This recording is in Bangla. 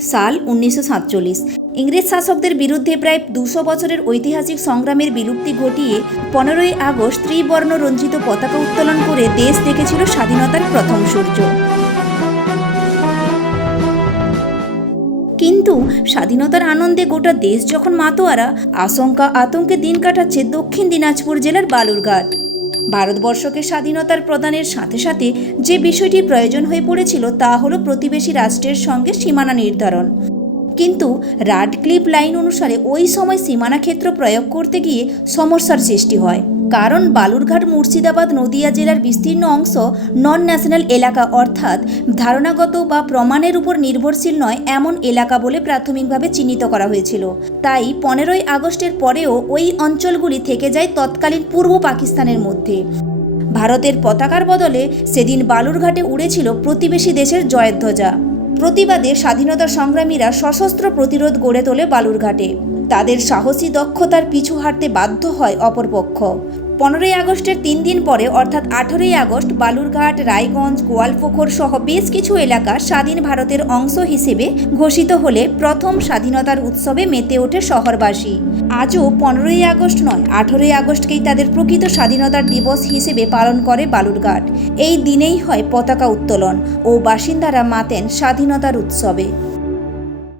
সাল উনিশশো সাতচল্লিশ। ইংরেজ শাসকদের বিরুদ্ধে প্রায় দুশো বছরের ঐতিহাসিক সংগ্রামের বিলুপ্তি ঘটিয়ে পনেরোই আগস্ট ত্রিবর্ণ রঞ্জিত পতাকা উত্তোলন করে দেশ দেখেছিল স্বাধীনতার প্রথম সূর্য। কিন্তু স্বাধীনতার আনন্দে গোটা দেশ যখন মাতোয়ারা, আশঙ্কা আতঙ্কে দিন কাটাচ্ছে দক্ষিণ দিনাজপুর জেলার বালুরঘাট। ভারতবর্ষকে স্বাধীনতার প্রদানের সাথে সাথে যে বিষয়টির প্রয়োজন হয়ে পড়েছিল তা হল প্রতিবেশী রাষ্ট্রের সঙ্গে সীমানা নির্ধারণ। কিন্তু রাডক্লিপ লাইন অনুসারে ওই সময় সীমানা ক্ষেত্র প্রয়োগ করতে গিয়ে সমস্যার সৃষ্টি হয়। কারণ বালুরঘাট, মুর্শিদাবাদ, নদিয়া জেলার বিস্তীর্ণ অংশ নন ন্যাশনাল এলাকা। অর্থাৎ ধারণাগত বা প্রমাণের উপর নির্ভরশীল নয় এমন এলাকা বলে প্রাথমিকভাবে চিহ্নিত করা হয়েছিল। তাই পনেরোই আগস্টের পরেও ওই অঞ্চলগুলি থেকে যায় তৎকালীন পূর্ব পাকিস্তানের মধ্যে। ভারতের পতাকার বদলে সেদিন বালুরঘাটে উড়েছিল প্রতিবেশী দেশের জয়ধ্বজা প্রতিবাদে স্বাধীনতা সংগ্রামীরা সশস্ত্র প্রতিরোধ গড়ে তোলে বালুরঘাটে। তাদের সাহসী দক্ষতার পিছু হাঁটতে বাধ্য হয় অপরপক্ষ। পনেরোই আগস্টের তিন দিন পরে, অর্থাৎ আঠেরোই আগস্ট, বালুরঘাট, রায়গঞ্জ গোয়ালপুকুর সহ বেশ কিছু এলাকা স্বাধীন ভারতের অংশ হিসেবে ঘোষিত হলে প্রথম স্বাধীনতার উৎসবে মেতে ওঠে শহরবাসী। আজও পনেরোই আগস্ট নয়, আঠেরোই আগস্টকেই তাদের প্রকৃত স্বাধীনতার দিবস হিসেবে পালন করে বালুরঘাট। এই দিনেই হয় পতাকা উত্তোলন ও বাসিন্দারা মাতেন স্বাধীনতার উৎসবে।